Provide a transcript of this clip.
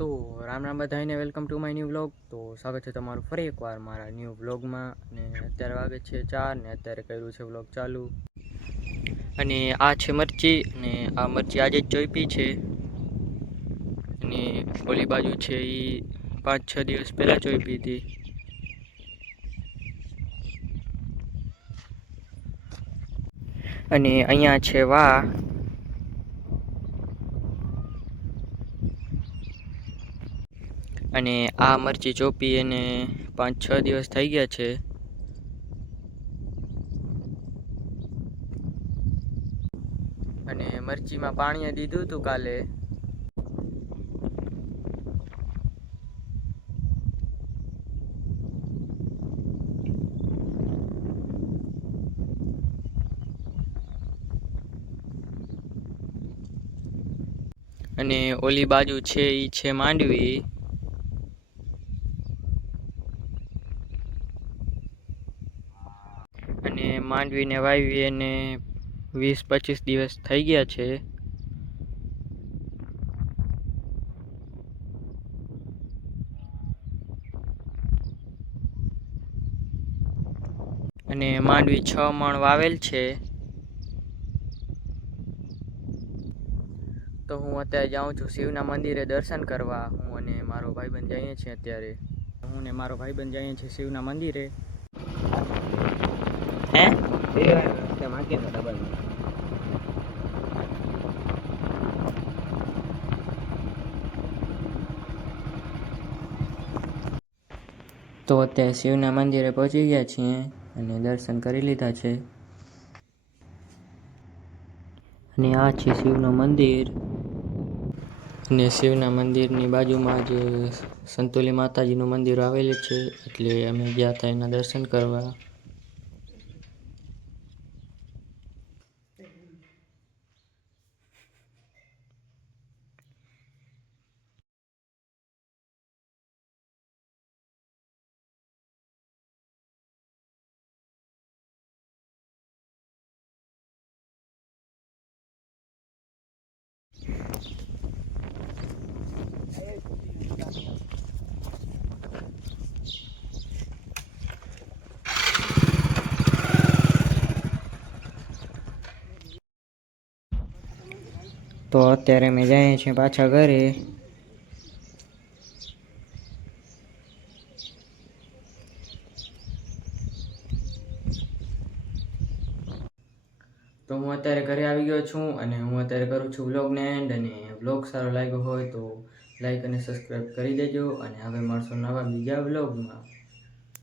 તો રામ રામ બધાને welcome to my new vlog. તો સ્વાગત છે તમારું ફરી એકવાર મારા ન્યૂ વ્લોગમાં. અને અત્યારે વાગે છે 4 ને અત્યારે કર્યું છે વ્લોગ ચાલુ. અને આ છે મરચી, અને આ મરચી આજે જ ચોઈપી છે. અને ઓલી બાજુ છે એ 5-6 દિવસ પહેલાં ચોઈપી હતી. અને અહીંયા છે વા, અને આ મરચી ચોપી એને 5-6 દિવસ થઈ ગયા છે. અને મરચીમાં પાણી દીધું હતું કાલે. અને ઓલી બાજુ છે એ છે માંડવી. અને માંડવીને વાવી એને 20-25 દિવસ થઈ ગયા છે. અને માંડવી 6 મણ વાવેલ છે. તો હું અત્યારે જાઉં છું શિવના મંદિરે દર્શન કરવા. હું અને મારો ભાઈબંધ જઈએ છીએ અત્યારે. હું ને મારો ભાઈબંધ જઈએ છીએ શિવના મંદિરે. હે તો અત્યારે શિવના મંદિરે પહોંચી ગયા છીએ અને દર્શન કરી લીધા છે. અને આ છે શિવનું મંદિર. અને શિવના મંદિરની બાજુમાં જ સંતોલી માતાજીનું મંદિર આવેલું છે, એટલે અમે ગયા હતા એના દર્શન કરવા. તો અત્યારે અમે જઈએ છીએ પાછા ઘરે. તો હું અત્યારે ઘરે આવી ગયો છું અને હું અત્યારે કરું છું વ્લોગને એન્ડ. અને વ્લોગ સારો લાગ્યો હોય તો લાઈક અને સબસ્ક્રાઈબ કરી દેજો. અને હવે મળશું નવા બીજા વ્લોગમાં.